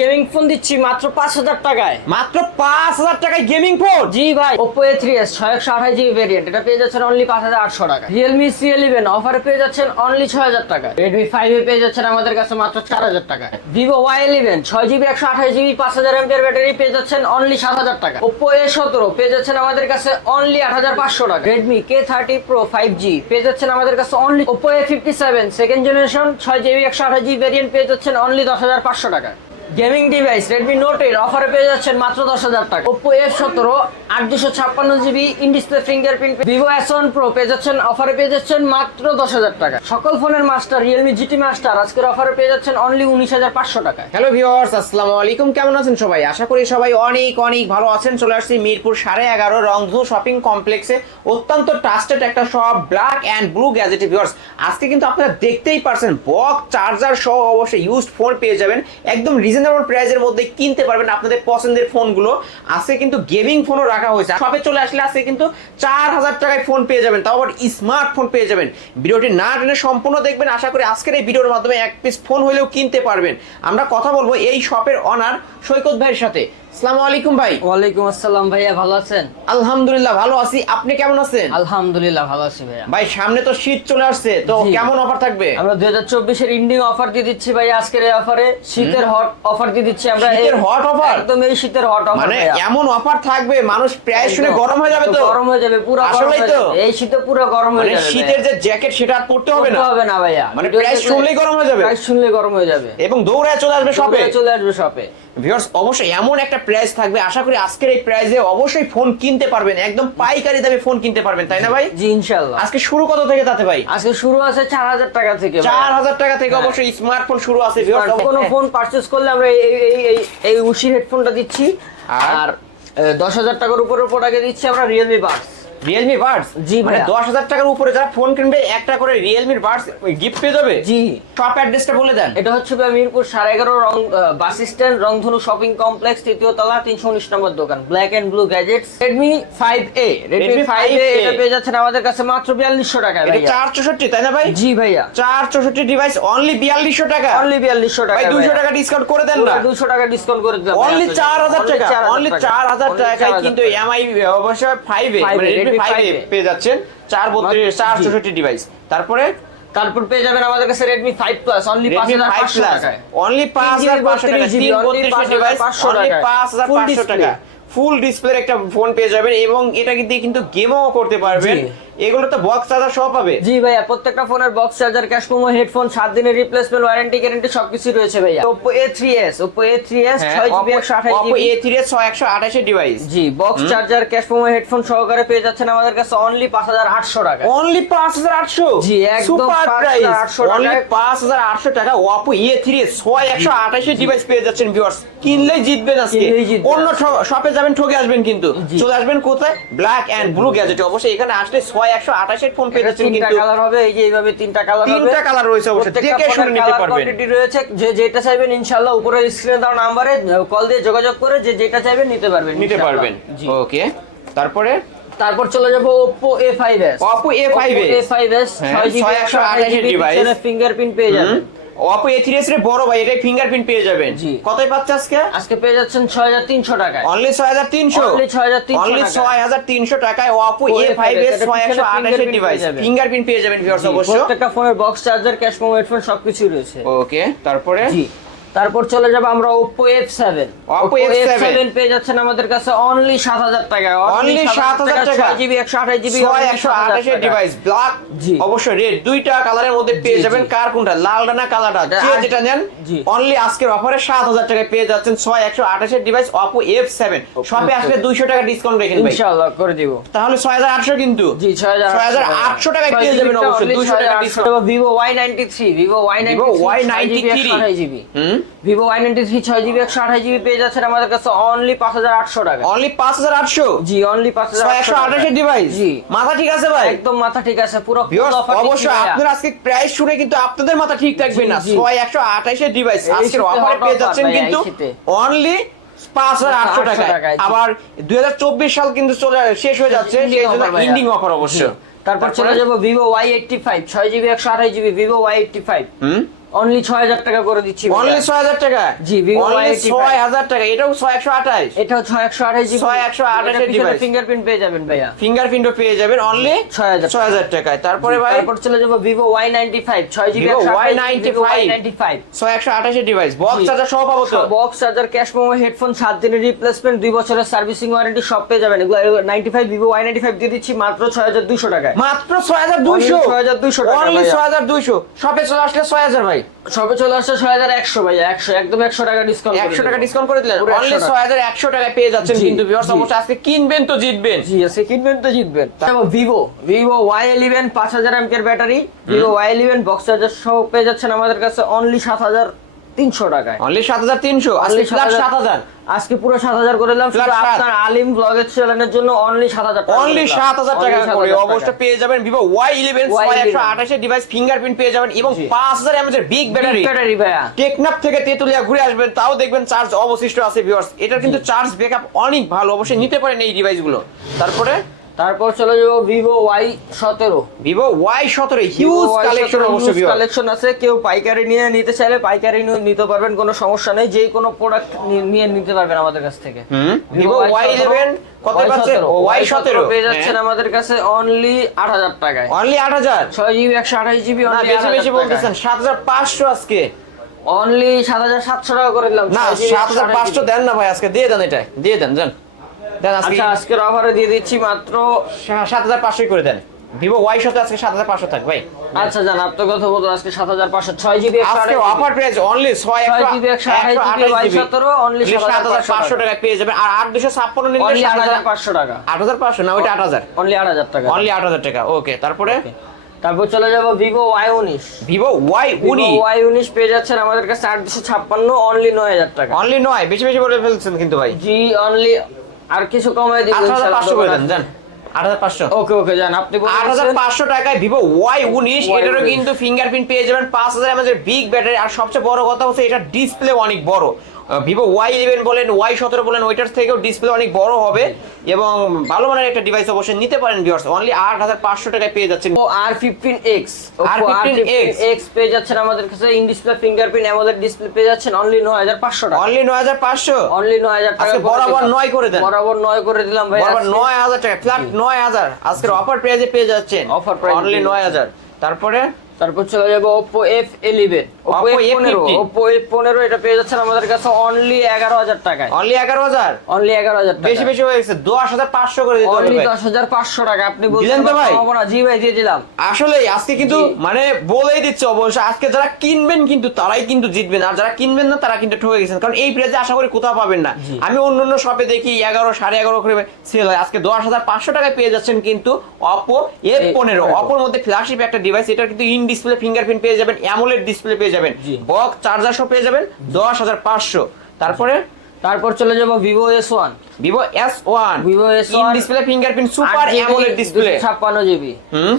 Gaming phone দিচ্ছি মাত্র 5000 টাকায়। মাত্র 5000 টাকায় গেমিং ফোন। জি ভাই, Oppo A3s 628GB ভেরিয়েন্ট, এটা পেয়ে যাচ্ছেন অনলি 5800 টাকা। Realme C11 অফারে পেয়ে যাচ্ছেন অনলি 6000 টাকা। Redmi 5 এ পেয়ে যাচ্ছেন আমাদের কাছে মাত্র 4000 টাকা। Vivo Y11 6GB 128GB 5000 mAh battery পেয়ে যাচ্ছেন অনলি 7000 টাকা। Oppo A17 পেয়ে যাচ্ছেন আমাদের কাছে অনলি 8500 টাকা। Redmi K30 Pro 5G পেয়ে যাচ্ছেন আমাদের কাছে only. Oppo A57 second generation 6GB 128GB variant পেয়ে যাচ্ছেন অনলি 10500 টাকা। গেমিং ডিভাইস Redmi Note 8 অফারে পেয়ে যাচ্ছেন মাত্র 10000 টাকা। Oppo F17 8256GB in display fingerprint. Vivo S1 Pro পেয়ে যাচ্ছেন অফারে পেয়ে যাচ্ছেন মাত্র 10000 টাকা। সকল ফোনের মাস্টার Realme GT Master আজকের অফারে পেয়ে যাচ্ছেন অনলি 19500 টাকা। হ্যালো ভিউয়ার্স, আসসালামু আলাইকুম। কেমন আছেন সবাই? আশা করি সবাই অনেক অনেক ভালো আছেন। চলে আসছি মিরপুর 11.5 রংধনু শপিং কমপ্লেক্সে অত্যন্ত ট্রাস্টেড একটা shop, black and blue gadget. Viewers, আজকে কিন্তু আপনারা দেখতেই পারছেন বক্স চার্জার সহ অবশ্যই ইউজড ফোন পেয়ে যাবেন একদম রিজনেবল প্রাইসের মধ্যে কিনতে পারবেন আপনাদের পছন্দের ফোনগুলো। আজকে কিন্তু গেমিং ফোনও রাখা হয়েছে। শপে চলে আসলে আজকে কিন্তু 4000 টাকায় ফোন পেয়ে যাবেন, তাও আবার স্মার্টফোন পেয়ে যাবেন। ভিডিওটি না টেনে সম্পূর্ণ দেখবেন। আশা করি আজকের এই ভিডিওর মাধ্যমে এক পিস ফোন হলেও কিনতে পারবেন। আমরা কথা বলবো এই শপের অনার সৈকত ভাইয়ের সাথে। আসসালামু আলাইকুম ভাই। ওয়ালাইকুম আসসালাম ভাইয়া, ভালো আছেন? আলহামদুলিল্লাহ ভালো আছি, আপনি কেমন আছেন? আলহামদুলিল্লাহ ভালো আছি ভাইয়া। ভাই সামনে তো শীত চলে আসছে, তো জি। কেমন অফার থাকবে? আমরা 2024 এর ইন্ডিং অফার দিয়ে দিচ্ছি ভাই। আজকের এই অফারে শীতের হট অফার দিয়ে দিচ্ছি আমরা। শীতের hot offer? একদম এই শীতের হট অফার মানে এমন অফার থাকবে মানুষ প্রায় শুনে গরম হয়ে যাবে। তো গরম হয়ে যাবে, পুরো গরম আসলেই হয়ে তো যাবে। এই শীতে পুরো গরম হয়ে মানে যাবে। শীতের যে জ্যাকেট সেটা আর পরতে হবে না। পড়তে হবে না ভাইয়া, মানে প্রাইস শুনলেই গরম হয়ে যাবে। প্রাইস শুনলেই গরম হয়ে যাবে এবং দৌড়ায় চলে আসবে শপে। চলে আসবে শপে। ভিউয়ার্স, অবশ্যই এমন একটা প্রাইস থাকবে, আশা করি আজকের এই প্রাইসে অবশ্যই ফোন কিনতে পারবেন, একদম পাইকারি দামে ফোন কিনতে পারবেন, তাই না ভাই? জি ইনশাআল্লাহ। আজকে শুরু কত থেকে তাতে ভাই? আজকে শুরু আছে 4000 টাকা থেকে। 4000 টাকা থেকে অবশ্যই স্মার্টফোন শুরু আছে ভিউয়ার্স। কোনো ফোন পারচেজ করলে আমরা এই উশি হেডফোনটা দিচ্ছি। আর 10000 টাকার উপরে প্রোডাক্টে দিচ্ছি আমরা Realme Buds। Realme Buds? জি মানে ভাইয়া। 10000 টাকার উপরে যারা ফোন কিনবে একটা করে Realme Buds গিফট পেয়ে যাবে। জি। শপ অ্যাড্রেসটা বলে দেন। এটা হচ্ছে মিরপুর 11.5 বাস স্ট্যান্ড, রংধনু শপিং কমপ্লেক্স, তৃতীয় তলা, 319 নম্বর দোকান, black and blue gadgets. Redmi 5A Redmi 5A এটা পেয়ে যাচ্ছেন আমাদের কাছে মাত্র 4200 টাকায় এটা ভাইয়া। 464 তাই না ভাই? জি ভাইয়া, 464 ডিভাইস অনলি 4200 টাকা। অনলি 4200 টাকা ভাই 200 টাকা ডিসকাউন্ট করে দেন না। 200 টাকা ডিসকাউন্ট করে দিলাম। অনলি 4000 টাকা, অনলি 4000 টাকায় কিন্তু এমআই অবশ্য 5A মানে Redmi 5A পেয়ে যাচ্ছেন 464 ডিভাইস। তারপর পেয়ে যাবেন আমাদের কাছে Redmi 5 Plus অনলি 5500 টাকায়। অনলি 5500 টাকা, 332 ডিভাইস অনলি 5500 টাকা। ফুল ডিসপ্লের একটা ফোন পেয়ে যাবেন এবং এটা কিন্তু গেমও করতে পারবেন। এগুলো তো বক্স চার্জার সহ পাবে। জি ভাইয়া, প্রত্যেকটা ফোনের box charger, cash memo, headphone, 7 দিনের রিপ্লেসমেন্ট ওয়ারেন্টি গ্যারান্টি সবকিছু রয়েছে ভাইয়া। Oppo A3s 6GB 128GB Oppo A3s 128 device. জি, box charger, cash memo, headphone সহকারে পেয়ে যাচ্ছেন আমাদের কাছে অনলি 5800 টাকা। অনলি 5800? জি, একদম সুপার প্রাইস। 5800 টাকা। অনলি 5800 টাকা Oppo A3s 128 ডিভাইস পেয়ে যাচ্ছেন ভিউয়ার্স। কিনলেই জিতবেন আজকে। অন্য শপে যাবেন ঠকে আসবেন, কিন্তু চলে আসবেন কোথায়? ব্ল্যাক এন্ড ব্লু গ্যাজেটে। অবশ্যই এখানে আসলে 128 ফোন পেয়ে যাচ্ছেন। কিন্তু তিনটা কালার হবে, এই যে এইভাবে তিনটা কালার হবে। তিনটা কালার রয়েছে অবশ্যই, দেখে শুনে নিতে পারবেন। কোয়ান্টিটি রয়েছে, যে যেটা চাইবেন ইনশাআল্লাহ উপরে স্ক্রিনে দেওয়া নম্বরে কল দিয়ে যোগাযোগ করে যে যেটা চাইবেন নিতে পারবেন। ওকে, তারপর চলে যাব Oppo A5s। Oppo A5s 6GB 128GB device, fingerprint পেয়ে যাবেন। Oppo A3s এর বড় ভাই, এটা ফিঙ্গারপ্রিন্ট পেয়ে যাবেন। কতই পাচ্ছে আজকে? আজকে পেয়ে যাচ্ছেন 6300 টাকায়। অনলি 6300? অনলি 6300 অনলি 6300 টাকায় Oppo A5s 128 ডিভাইস ফিঙ্গারপ্রিন্ট পেয়ে যাবেন ভিউয়ার্স। অবশ্যই প্রত্যেকটা ফোনের box charger, cash memo, headphone সবকিছু রয়েছে। ওকে, তারপর চলে যাব আমরা Oppo F7 পেয়ে যাচ্ছেন আমাদের কাছে অনলি 7000 টাকায়। অনলি 7000 টাকা 6GB 128GB 128 ডিভাইস, ব্ল্যাক অবশ্যই রেড, দুইটা কালারের মধ্যে পেয়ে যাবেন। কার কোনটা, লালটা না কালারটা, যেটা নেন অনলি আজকের অফারে 7000 টাকায় পেয়ে যাচ্ছেন 128 ডিভাইস Oppo F7। শপে আসলে 200 টাকা ডিসকাউন্ট রেখেন ভাই, ইনশাআল্লাহ করে দিব। তাহলে 6800 কিন্তু। জি, 6800 টাকায় পেয়ে যাবেন অবশ্যই 200 টাকা discount. Vivo Y93 Vivo Y93 6GB 128GB পেয়ে যাচ্ছেন আমাদের কাছে অনলি 5800 টাকা। অনলি 5800? জি, অনলি 5800 128 ডিভাইস। জি, মাথা ঠিক আছে ভাই? একদম মাথা ঠিক আছে, পুরো অফার। অবশ্যই আপনারা আজকে প্রাইস শুনে কিন্তু আপনাদের মাথা ঠিক থাকবে না। 128 ডিভাইস আজকের অফারে পেয়ে যাচ্ছেন কিন্তু অনলি 5800 টাকা। আবার 2024 সাল কিন্তু শেষ হয়ে যাচ্ছে, সেই জন্য এন্ডিং অফার অবশ্য। তারপর চলে যাব Vivo Y85 6GB 128GB Vivo Y85 only 6000 টাকা করে দিচ্ছি ভাইয়া। অনলি 6000 টাকা জি, Vivo অনলি Y85 6000 টাকা। এটাও 6128, এটা 6128 জিবি 6128 এর ডিভাইস। ফিঙ্গারপ্রিন্ট পেয়ে যাবেন ভাইয়া। ফিঙ্গারপ্রিন্টও পেয়ে যাবেন অনলি 6000 টাকায়। তারপরে ভাই তারপর চলে যাব Vivo Y95 6 জিবি Vivo 128 6128 এর ডিভাইস, বক্স চার্জার সহ পাবো তো? Box charger, cash memo, headphone, 7 দিনের রিপ্লেসমেন্ট, 2 বছরের সার্ভিসিং ওয়ারেন্টি সব পেয়ে যাবেন। এগুলো 95 Vivo Y95 দিয়ে দিচ্ছি মাত্র 6200 টাকায়। মাত্র 6200, 6200 টাকা অনলি ভাইয়া। 6200। শপে চলে আসলে 6000 ভাই। সবে চলে আসছে 6100 ভাইয়া, 100 একদম 100 টাকা ডিসকাউন্ট 100 টাকা ডিসকাউন্ট করে দিলেন, পুরো 100 অনলি টাকা। 6100 টাকায় পেয়ে যাচ্ছেন। জি, কিন্তু ভিউয়ার্স জি। অবশ্যই আজকে কিনবেন তো জিতবেন। জি আছে, কিনবেন তো জিতবেন। তারপর Vivo Y11 5000 এমপিআর battery, Vivo Y11 box charger সহ পেয়ে যাচ্ছেন আমাদের কাছে অনলি 7300 টাকায়। অনলি 7300, আজকে প্লাস 7000। আজকে পুরো 7000 করে দিলাম শুধু Plus 7,000 আপনার আলিম ব্লগের চ্যানেলের জন্য অনলি 7000 টাকা। অনলি 7000 টাকা Only করে 7,000 অবশ্যই পেয়ে যাবেন Vivo Y11 6128 এর ডিভাইস, ফিঙ্গারপ্রিন্ট পেয়ে যাবেন এবং জি। 5000 mAh এর বিগ ব্যাটারি। ব্যাটারি ভাইয়া। টেকনাফ থেকে তেতুলিয়া ঘুরে আসবেন, তাও দেখবেন চার্জ অবশিষ্ট আছে ভিউয়ার্স। এটার কিন্তু চার্জ ব্যাকআপ অনেক ভালো, অবশ্যই নিতে পারেন এই ডিভাইসগুলো। তারপর চলে যাবো Vivo Y17। Vivo Y17 huge collection অবশ্যই ভিউয়ার্স। কালেকশন আছে, কেউ পাইকারি নিয়ে নিতে চাইলে পাইকারি নিয়ে নিতে পারবেন, কোনো সমস্যা নেই। যে কোনো প্রোডাক্ট নিয়ে নিতে পারবেন আমাদের কাছ থেকে। Vivo Y11 কত পাচ্ছে? Y17 পেয়ে যাচ্ছেন আমাদের কাছে অনলি 8000 টাকায়। অনলি 8000। 6 জিবি 128 জিবি না অনলি বেশি বেশি বলতেছেন, 7500 আজকে। অনলি 7700 টাকা করে দিলাম। না 7500 দেন না ভাই, আজকে দিয়ে দেন, এটা দিয়ে দেন জান দেন আজকে। আচ্ছা আজকের অফারে দিয়ে দিচ্ছি মাত্র 7500 করে দেন। Vivo Y17 আজকে 7500 থাক ভাই। আচ্ছা জান, আপনার কথা বলতো আজকে 7500 6 জিবি আজকে offer price only 6 GB 128 GB Y17 only 7500 টাকা পেয়ে যাবেন। আর 8256 নিলে অনলি 8500 টাকা। 8500 না, ওইটা 8000, অনলি 8000 টাকা। অনলি 8000 টাকা। ওকে, তারপর চলে যাব Vivo Y19। Vivo Y19 Y19 পেয়ে যাচ্ছেন আমাদের কাছে 8256 অনলি 9000 টাকা। অনলি 9, বেশি বেশি বলে ফেলছেন কিন্তু ভাই। জি অনলি আর কিছু কমায় দিব 8500 করে দেন জান, 8500। ওকে জান, আপনি বলেন 8500 টাকায় Vivo Y19। এটারও কিন্তু ফিঙ্গারপ্রিন্ট পেয়ে যাবেন, 5000 mAh এর বিগ ব্যাটারি। আর সবচেয়ে বড় কথা হচ্ছে এটা ডিসপ্লে অনেক বড়। Vivo Y11 বলেন, Y17 বলেন, ওইটার থেকেও ডিসপ্লে অনেক বড় হবে এবং ভালো মানের একটা ডিভাইস অবশ্যই নিতে পারেন ভিউয়ার্স। অনলি 8500 টাকায় পেয়ে যাচ্ছেন R15X। R15X পেয়ে যাচ্ছেন আমাদের কাছে in display fingerprint AMOLED display পেয়ে যাচ্ছেন অনলি 9500 টাকা। অনলি 9500, অনলি 9000 টাকা। আজকে বরাবর 9 করে দেন, বরাবর 9 করে দিলাম ভাই। বরাবর 9000 টাকা, ফ্ল্যাট 9000 আজকের অফার প্রাইসে পেয়ে যাচ্ছেন। Offer price only 9000। তারপর চলে যাবো Oppo F11, Oppo F15, Oppo F15 এটা পেয়ে যাচ্ছেন আমাদের কাছে অনলি 11000 টাকায়। অনলি 11000, অনলি 11000 টাকা। বেশি বেশি হয়ে গেছে, 10500 করে দিতে হবে অনলি ভাই। 10500 টাকা। আপনি দিলেন বলছেন তো ভাই? কমাবো না। জি ভাই দিয়ে দিলাম। আসলে আজকে কিন্তু মানে বলেই দিচ্ছে অবশ্যই, আজকে যারা কিনবেন কিন্তু তারাই কিন্তু জিতবেন, আর যারা কিনবেন না তারা কিন্তু ঠকে গেছেন। কারণ এই প্রাইসে আশা করি কোথাও পাবেন না। আমি অন্যান্য শপে দেখি 11 11.5 করে সেল হয়, আজকে 10500 টাকায় পেয়ে যাচ্ছেন কিন্তু Oppo F15। Oppo মধ্যে ফ্ল্যাগশিপ একটা ডিভাইস, এটা কিন্তু ইন ডিসপ্লে ফিঙ্গারপ্রিন্ট পেয়ে যাবেন, অ্যামোলেড ডিসপ্লে পেয়ে যাবেন, বক্স চার্জার সহ পেয়ে যাবেন 10500। তারপর চলে যাব Vivo S1। Vivo S1 in display fingerprint super AMOLED display, 56 GB.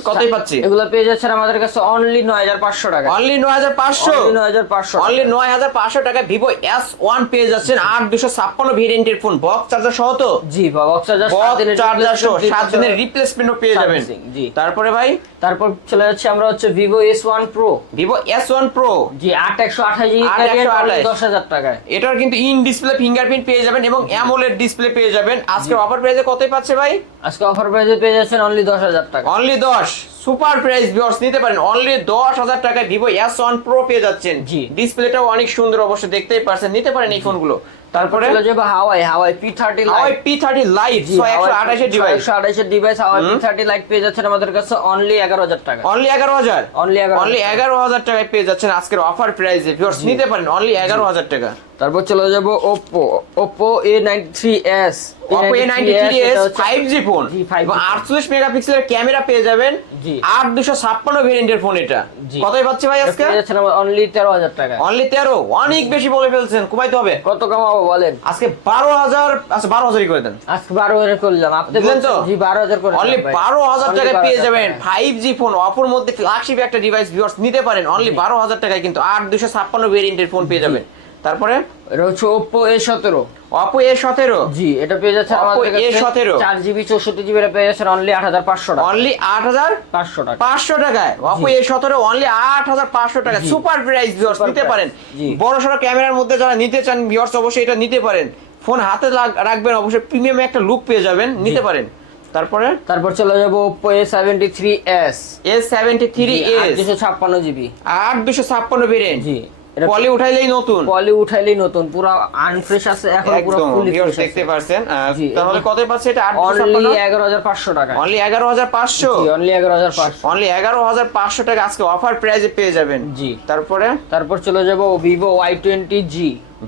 কতই পাচ্ছি? এগুলো পেয়ে যাচ্ছেন আমাদের কাছে অনলি 9500 টাকা। অনলি 9500, অনলি 9500 টাকা Vivo S1 পেয়ে যাচ্ছেন। 8256 ভেরিয়েন্টের ফোন, বক্স চার্জার সহ তো? জি বক্স চার্জার, চার্জার সহ 7 দিনের রিপ্লেসমেন্টও পেয়ে যাবেন। জি। তারপরে ভাই তারপর চলে যাচ্ছে আমরা হচ্ছে Vivo S1 Pro। Vivo S1 Pro জি 8128 জিবি ভেরিয়েন্ট 10000 টাকায়। এটার কিন্তু ইন ডিসপ্লে ফিঙ্গারপ্রিন্ট পেয়ে যাবেন এবং অ্যামোলেড ডিসপ্লে পেয়ে যাবেন। আজকে অফার প্রাইসে কতই পাচ্ছে ভাই? আজকে অফার প্রাইসে পেয়ে যাচ্ছেন অনলি 10000 টাকা। অনলি 10, সুপার প্রাইস ভিউয়ার্স, নিতে পারেন অনলি 10000 টাকায় Vivo S1 Pro পেয়ে যাচ্ছেন। জি। ডিসপ্লেটাও অনেক সুন্দর, অবশ্যই দেখতেই পারছেন, নিতে পারেন এই ফোনগুলো। তারপরে চলে যাবে হাওয়াই P30 হাওয়াই P30 লাইট 128 এর ডিভাইস, 128 এর ডিভাইস হাওয়াই P30 লাইট পেয়ে যাচ্ছেন আমাদের কাছে অনলি 11000 টাকা। অনলি 11000, অনলি 11000 টাকায় পেয়ে যাচ্ছেন আজকের অফার প্রাইসে ভিউয়ার্স, নিতে পারেন অনলি 11000 টাকা। তারপর চলে যাব Oppo A93s। Oppo A93s 5G phone এবং 48 মেগাপিক্সেলের ক্যামেরা পেয়ে যাবেন। 8256 ভেরিয়েন্টের ফোন এটা। কতই পাচ্ছে ভাই আজকে? পেয়ে যাচ্ছেন অনলি 13000 টাকা। অনলি 13, অনেক বেশি বলে ফেলছেন, কমাইতে হবে। কত কমাবো বলেন? আজকে 12000, আচ্ছা 12000ই করে দেন। আজকে 12000 করলাম, আপনি দিলেন তো? জি 12000 করে অনলি দিলাম ভাই। 12000 টাকায় পেয়ে যাবেন 12000 5G ফোন, অপর মধ্যে ফ্ল্যাগশিপ একটা ডিভাইস ভিউয়ার্স, নিতে পারেন অনলি 12000 টাকায় কিন্তু 8256 ভেরিয়েন্টের ফোন পেয়ে যাবেন। তারপরে এটা হচ্ছে Oppo A17 Oppo A17 জি, এটা পেয়ে যাচ্ছে Oppo আমাদের কাছে A17 4GB 64GB এটা পেয়ে যাচ্ছেন অনলি 8500 টাকা। অনলি 500 টাকা। 8500 টাকায় Oppo A17 অনলি 8500 টাকা, জি। সুপার প্রাইস ভিউয়ার্স, Super নিতে price, পারেন। জি। বড় সড়ো ক্যামেরার মধ্যে যারা নিতে চান ভিউয়ার্স অবশ্যই এটা নিতে পারেন। ফোন হাতে রাখবেন, অবশ্যই প্রিমিয়াম একটা লুক পেয়ে যাবেন, নিতে পারেন। তারপর চলে যাব Oppo A73s A73s 256GB 8256 variant. জি, এটা পলি উঠাইলেই নতুন, পলি উঠাইলেই নতুন, পুরো আনফ্রেশ আছে এখন, পুরো একদম ফুলি ভিউয়ার্স ফ্রেশ দেখতে পারছেন। জি, তাহলে কত পাচ্ছে এটা? অনলি 8256 11500 টাকা। অনলি 11500 জি, অনলি 11500। অনলি 11500 টাকা আজকে অফার প্রাইসে পেয়ে যাবেন। জি। তারপরে চলে যাব Vivo Y20G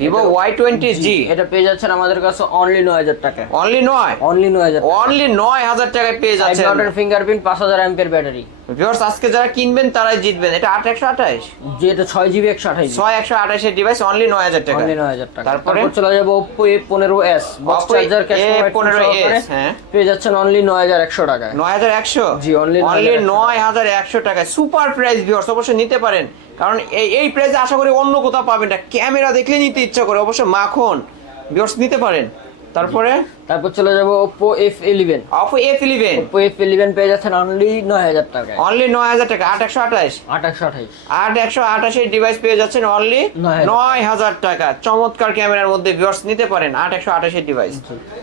Vivo Y20G এটা পেয়ে যাচ্ছেন আমাদের কাছে অনলি 9000 টাকা। অনলি 9 অনলি 9000 অনলি 9000 টাকায় পেয়ে যাচ্ছেন। সাইড ফিঙ্গারপ্রিন্ট 5000 এমপিআর ব্যাটারি। ভিউয়ার্স আজকে যারা কিনবেন তারাই জিতবেন। এটা 8128 যে এটা 6GB 128GB 6128 এর ডিভাইস অনলি 9000 টাকা। অনলি 9000 টাকা। তারপরে চলে যাব Oppo A15s box Oppo charger cash A15s, হ্যাঁ, পেয়ে যাচ্ছেন অনলি 9100 টাকা। 9100 জি, only অনলি 9100 9100 টাকা, সুপার প্রাইস ভিউয়ার্স, অবশ্যই নিতে পারেন। কারণ এই প্রাইসে আশা করি অন্য কোথাও পাবেন না। ক্যামেরা দেখলে নিতে ইচ্ছা করে, অবশ্যই মাখন ভিউয়ার্স, নিতে পারেন। তারপর চলে যাব Oppo F11 Oppo F11 Oppo F11 পেয়ে যাচ্ছেন অনলি 9000 টাকায়। অনলি 9000 টাকা 8128 8128 এর ডিভাইস পেয়ে যাচ্ছেন অনলি 9000 9000 টাকা। চমৎকার ক্যামেরার মধ্যে ভিউয়ার্স, নিতে পারেন 8128 এর ডিভাইস।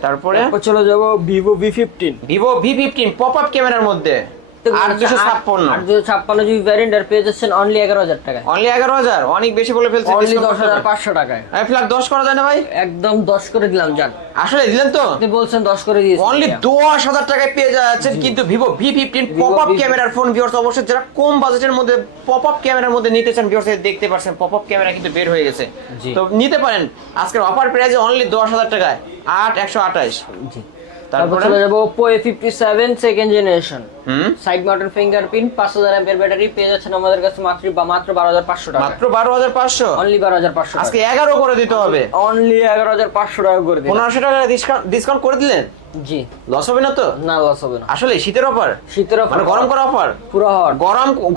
তারপরে চলে যাব Vivo V15 Vivo V15 popup ক্যামেরার মধ্যে 8256GB ভ্যারিয়েন্ট আর পেয়ে যাচ্ছেন অনলি 11000 টাকায়। অনলি 11000, অনেক বেশি বলে ফেলছি। অনলি 10500 টাকায়। আমি ফ্ল্যাগ 10 করা যায় না ভাই? একদম 10 করে দিলাম জান। আসলে দিলেন তো? আপনি বলছেন 10 করে দিয়েছি। অনলি 10000 টাকায় পেয়ে যাচ্ছেন কিন্তু Vivo V15 পপআপ ক্যামেরার ফোন ভিউয়ার্স। অবশ্যই যারা কম বাজেটের মধ্যে পপআপ ক্যামেরার মধ্যে নিতে চান ভিউয়ার্স, দেখতে পাচ্ছেন পপআপ ক্যামেরা কিন্তু বের হয়ে গেছে, জি। তো নিতে পারেন আজকের অফার প্রাইসে অনলি 10000 টাকায় 8128। জি। তারপর চলে যাব Oppo A57 second generation side mounted fingerprint 5000 এমপিআর ব্যাটারি পেয়ে যাচ্ছেন আমাদের কাছে মাত্র 12500 টাকা। মাত্র 12500, অনলি 12500 আজকে 11 করে দিতে হবে। অনলি 11500 টাকা করে দিন। 1500 টাকা ডিসকাউন্ট করে দিলেন। জি, লস হবে না তো? না, লস হবে না। আসলে শীতের অফার, শীতের অফার, মানে গরম করা অফার, পুরো হট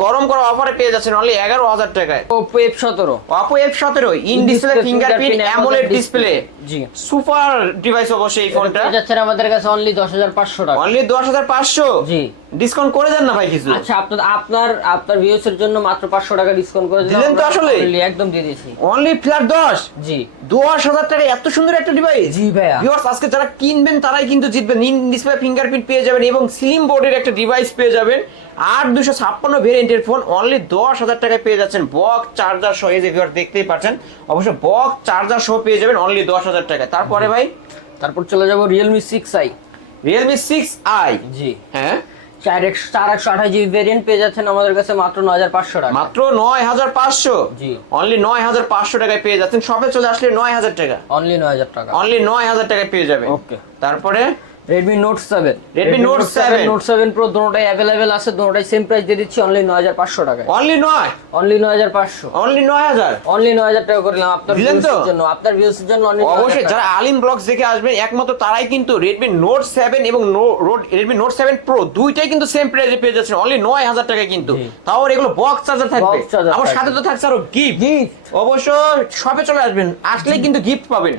গরম করা অফারে পেয়ে যাচ্ছেন অনলি 11000 টাকায়। Oppo F17 Oppo F17 in display fingerprint AMOLED display, G, super device অবশ্যই এই ফোনটা। পেয়ে যাচ্ছেন আমাদের কাছে অনলি 10500 টাকা। অনলি 10500, জি। ডিসকাউন্ট করে দেন না ভাই কিছু? আচ্ছা, আপনার ভিউয়ার্স এর জন্য মাত্র 500 টাকা ডিসকাউন্ট করে দিলেন তো? আসলে একদম দিয়ে দিয়েছি। অনলি ফ্ল্যাট 10, জি, 10000 টাকা এত সুন্দর একটা ডিভাইস। জি ভাইয়া। ভিউয়ার্স আজকে যারা কিনবেন তারাই কিন্তু জিতবেন। ইন ডিসপ্লে ফিঙ্গারপ্রিন্ট পেয়ে যাবেন এবং স্লিম বোর্ডের একটা ডিভাইস পেয়ে যাবেন। 8256 ভেরিয়েন্টের ফোন অনলি 10000 টাকায় পেয়ে যাচ্ছেন বক্স চার্জার সহ। এই যে ভিউয়ার্স দেখতেই পাচ্ছেন, অবশ্য বক্স চার্জার সহ পেয়ে যাবেন অনলি 10000 টাকায়। তারপরে ভাই তারপর চলে যাব Realme 6i Realme 6i, জি, হ্যাঁ, 4128GB ভেরিয়েন্ট পেয়ে যাচ্ছেন আমাদের কাছে মাত্র 9500 টাকা। মাত্র 9500, জি, অনলি 9500 টাকায় পেয়ে যাচ্ছেন। শপে চলে আসলে 9000 টাকা, অনলি 9000 টাকা। অনলি 9000 টাকায় পেয়ে যাবেন। ওকে। তারপরে Redmi Note 7 Redmi Note 7 Note 7 Pro দুটোটাই available আছে, দুটোটাই সেম প্রাইস দিয়ে দিচ্ছি অনলি 9500 টাকায়। অনলি 9, অনলি 9500, অনলি 9000, অনলি 9000 টাকা করলাম আপনার দিলেন তো? ভিউয়ার্সের জন্য, আপনার ভিউয়ার্সের জন্য অনলি অবশ্যই যারা আলিম ব্লগস দেখে আসবেন একমাত্র তারাই কিন্তু Redmi Note 7 এবং Redmi Note 7 Pro দুইটাই কিন্তু সেম প্রাইসে পেয়ে যাচ্ছেন অনলি 9000 টাকায় কিন্তু। জি। তাও এগুলো বক্স চার্জার থাকবে, Box charger আমার থাকবে। সাথে তো থাকছে আরো গিফট। অবশ্য শপে চলে আসবেন, আসলেই কিন্তু গিফট পাবেন।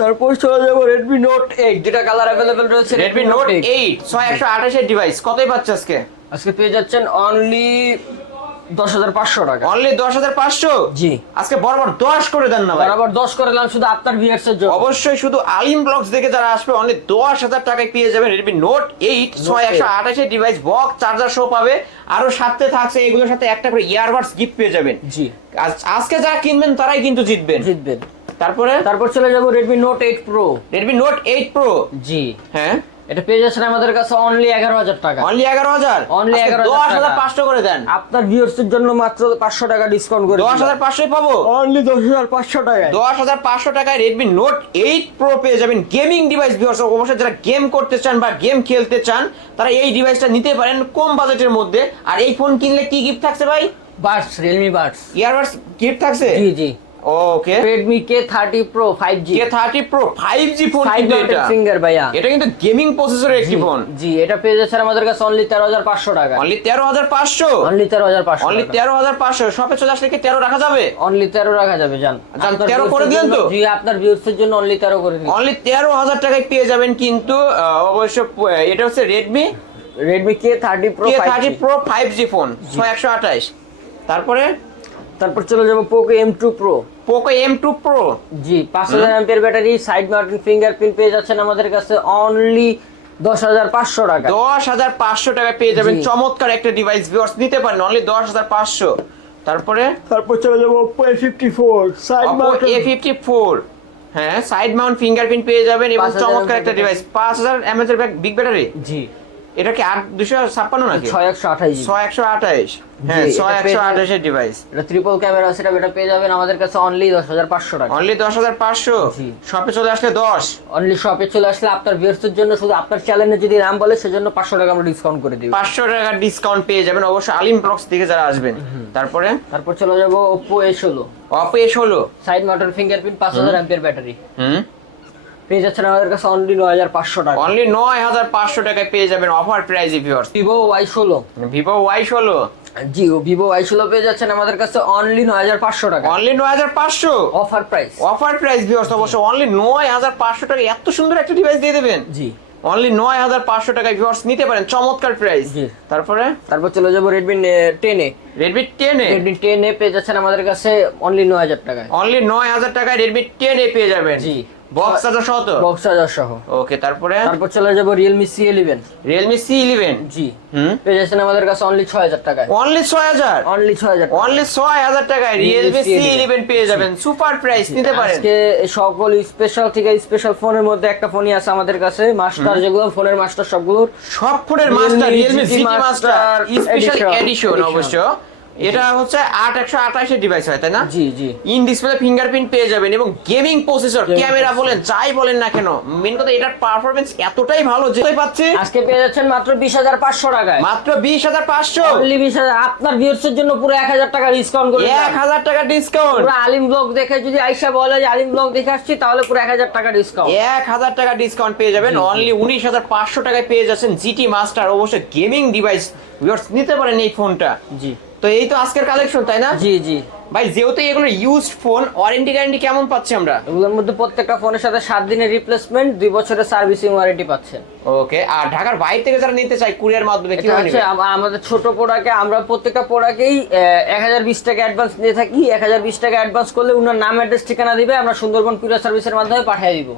তারপর চলে যাব Redmi Note 8, যেটা কালার अवेलेबल রয়েছে Redmi Note 8 6128 এর ডিভাইস কতই পাচ্ছে আজকে? আজকে পেয়ে যাচ্ছেন অনলি 10500 টাকা। অনলি 10500, জি, আজকে বরাবর 10 করে দেন না ভাই? বরাবর 10 করে দিলাম শুধু আপনার ভিউয়ার্সের জন্য। অবশ্যই শুধু আলিম ব্লগস দেখে যারা আসবে অনলি 10000 টাকায় পেয়ে যাবেন Redmi Note 8 6128 এর ডিভাইস, বক্স চার্জার সহ পাবে। আরো সাথে থাকছে এগুলোর সাথে একটা করে ইয়ারবাডস গিফট পেয়ে যাবেন। জি, আজকে যারা কিনবেন তারাই কিন্তু জিতবেন। তারপর চলে যাব Redmi Note 8 Pro Redmi Note 8 Pro, জি, হ্যাঁ, এটা পেয়ে যাচ্ছেন আমাদের কাছে অনলি 11000 টাকা। অনলি 11000, অনলি 11000 10500 করে দেন। আপনার ভিউয়ার্সের জন্য মাত্র 500 টাকা ডিসকাউন্ট করে 10500 পাবো, অনলি 10500 টাকায়। 10500 টাকায় Redmi Note 8 Pro পেয়ে যাবেন। গেমিং ডিভাইস ভিউয়ার্স, অবশ্যই যারা গেম করতে চান বা গেম খেলতে চান তারা এই ডিভাইসটা নিতে পারেন কম বাজেটের মধ্যে। আর এই ফোন কিনলে কি গিফট থাকছে ভাই? Buds, Realme Buds, earbuds gift থাকছে। জি জি। ওকে Redmi K30 Pro 5G K30 Pro 5G phone side কিন্তু মাউন্টেড এটা ফিঙ্গার ভাইয়া। এটা কিন্তু গেমিং প্রসেসরের একটি ফোন। জি এটা পেয়ে যাচ্ছে আমাদের কাছে অনলি 13500 টাকা। অনলি 13500 অনলি 13500 অনলি 13500 শপে চলে আসলে কি 13 রাখা যাবে? অনলি 13 রাখা যাবে জান। জান, আপনার 13 করে viewers-দের দিলেন জন্য- তো? জি আপনার ভিউয়ার্সদের জন্য অনলি 13 করে দিন। অনলি 13000 টাকায় পেয়ে যাবেন কিন্তু অবশ্য এটা হচ্ছে Redmi Redmi K30 Pro K30 5G। Pro 5G phone 6128। তারপরে তারপর চলে যাব Poco M2 Pro। Poco M2 Pro জি 5000 এমপিআর ব্যাটারি, সাইড মাউন্টেড ফিঙ্গারপ্রিন্ট পেয়ে যাচ্ছেন আমাদের কাছে অনলি 10500 টাকা। 10500 টাকায় পেয়ে যাবেন জি। চমৎকার একটা ডিভাইস ভিউয়ার্স নিতে পারেন অনলি 10500। তারপরে তারপর চলে যাব Oppo A54 side Oppo A54 হ্যাঁ সাইড মাউন্ট ফিঙ্গারপ্রিন্ট পেয়ে যাবেন এবং 5000 চমৎকার একটা ডিভাইস 5000 mAh এর বিগ ব্যাটারি। জি এটা কি 8256 নাকি 6128 জি। 6128 হ্যাঁ জি, এটা 6128 এর ডিভাইস এটা ট্রিপল ক্যামেরা সেটআপ, এটা পেয়ে যাবেন আমাদের কাছে অনলি 10500 টাকা। অনলি 10500। জি। শপে চলে আসলে 10 অনলি শপে চলে আসলে আপনার ভিউয়ার্সদের জন্য শুধু আপনার চ্যানেলে যদি নাম বলে সেজন্য 500 টাকা আমরা ডিসকাউন্ট করে দিব। 500 টাকা ডিসকাউন্ট পেয়ে যাবেন অবশ্যই আলিম ব্লগস থেকে যারা আসবেন। তারপরে তারপর চলে যাব Oppo A16 Oppo A16 side mounted fingerprint 5000 এমপিআর ব্যাটারি হুম পেয়ে যাচ্ছেন আমাদের কাছে অনলি 9500 টাকা। অনলি 9500 টাকায় পেয়ে যাবেন অফার প্রাইসে viewers. Vivo Y16 Vivo Y16 জি Vivo Y16 পেয়ে যাচ্ছেন আমাদের কাছে অনলি 9500 টাকা only 9500 offer price. Offer price viewers অবশ্য অনলি 9500 টাকা এত সুন্দর একটা ডিভাইস দিয়ে দেবেন। জি অনলি 9500 টাকায় ভিউয়ার্স নিতে পারেন চমৎকার প্রাইস। জি। তারপরে তারপর চলে যাব Redmi 10 এ। Redmi 10 এ Redmi 10 এ পেয়ে যাচ্ছেন আমাদের কাছে অনলি 9000 টাকায়। অনলি 9000 টাকায় Redmi 10 এ পেয়ে যাবেন। জি। বক্স চার্জার সহ তো? বক্স চার্জার সহ। ওকে তারপরে তারপর চলে যাব Realme C11 Realme C11 জি হুম পেয়ে যাচ্ছেন আমাদের কাছে অনলি 6000 টাকায়। অনলি 6000 অনলি 6000 টাকা। অনলি 6000 টাকায় Realme C11 পেয়ে যাবেন সুপার প্রাইস নিতে পারেন। আজকে সকল স্পেশাল থেকে স্পেশাল ফোনের মধ্যে একটা ফোনই আছে আমাদের কাছে মাস্টার, যেগুলো ফোনের মাস্টার সবগুলোর সব ফোনের master Realme GT master special edition Edition। অবশ্য এটা হচ্ছে 8128 এর ডিভাইস হয় তাই না? জি জি ইন ডিসপ্লে ফিঙ্গারপ্রিন্ট পেয়ে যাবেন এবং গেমিং প্রসেসর ক্যামেরা বলেন যাই বলেন না কেন মেন কথা এটার পারফরম্যান্স এতটাই ভালো যে পাচ্ছি আজকে পেয়ে যাচ্ছেন মাত্র 20500 টাকায়। মাত্র 20500 অনলি 20000 আপনার ভিউয়ার্সের জন্য পুরো 1000 টাকা ডিসকাউন্ট করে দিলাম। 1000 টাকা ডিসকাউন্ট পুরো আলিম ব্লগ দেখে যদি আয়েশা বলে যে আলিম ব্লগ দেখে আসছি তাহলে পুরো 1000 টাকা ডিসকাউন্ট। 1000 টাকা ডিসকাউন্ট পেয়ে যাবেন অনলি 19500 টাকায় পেয়ে যাচ্ছেন জিটি মাস্টার অবশ্যই গেমিং ডিভাইস ভিউয়ার্স নিতে পারেন এই ফোনটা। জি তো এই তো আজকের কালেকশন তাই না জি জি ভাই? যেহেতু এগুলো ইউজড ফোন ওয়ারেন্টি গ্যারান্টি কেমন পাচ্ছি আমরা? এগুলোর মধ্যে প্রত্যেকটা ফোনের সাথে 7 দিনের রিপ্লেসমেন্ট, 2 বছরের সার্ভিসিং ওয়ারেন্টি পাচ্ছেন। ওকে আর ঢাকার বাইরে থেকে যারা নিতে চায় কুরিয়ার মাধ্যমে এটা কিভাবে হচ্ছে নেবে? আমাদের ছোট প্রোডাক্টে আমরা প্রত্যেকটা প্রোডাক্টেই 1020 টাকা অ্যাডভান্স নিয়ে থাকি। 1020 টাকা অ্যাডভান্স করলে উনার নাম অ্যাড্রেস ঠিকানা দিবে, আমরা সুন্দরবন কুরিয়ার সার্ভিসের মাধ্যমে পাঠিয়ে দিব।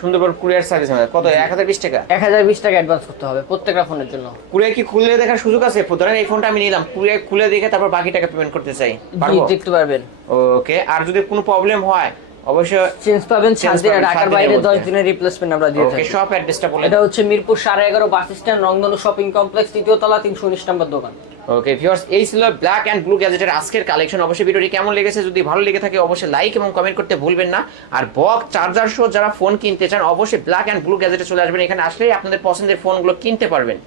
সুন্দরবন কুরিয়ার সার্ভিস কত 1020 টাকা? 1020 টাকা অ্যাডভান্স করতে হবে প্রত্যেকটা ফোনের জন্য। কুরিয়ার কি খুলে দেখার সুযোগ আছে? ধরেন এই ফোনটা আমি নিলাম কুরিয়ার খুলে দেখে তারপর বাকি টাকা পেমেন্ট করতে চাই জি পারবো? দেখতে পারবেন। ওকে আর যদি কোনো প্রবলেম হয় অবশ্যই চেঞ্জ পাবেন 7 দিন, পাবেন, ঢাকার 7 বাইরে দিনের 10 মধ্যে। দিনের রিপ্লেসমেন্ট আমরা দিয়ে ওকে থাকি। শপ অ্যাড্রেসটা বলে এটা হচ্ছে মিরপুর 11.5 বাস স্ট্যান্ড, রংধনু শপিং কমপ্লেক্স, 3য় তলা, 319 নম্বর দোকান। ওকে ভিউয়ার্স এই ছিল ব্ল্যাক এন্ড ব্লু গ্যাজেটের আজকের কালেকশন। অবশ্যই ভিডিওটি কেমন লেগেছে যদি ভালো লেগে থাকে অবশ্যই লাইক এবং কমেন্ট করতে ভুলবেন না। আর বক্স চার্জার সহ যারা ফোন কিনতে চান অবশ্যই ব্ল্যাক এন্ড ব্লু গ্যাজেটে চলে আসবেন, এখানে আসলেই আপনাদের পছন্দের ফোনগুলো কিনতে পারবেন।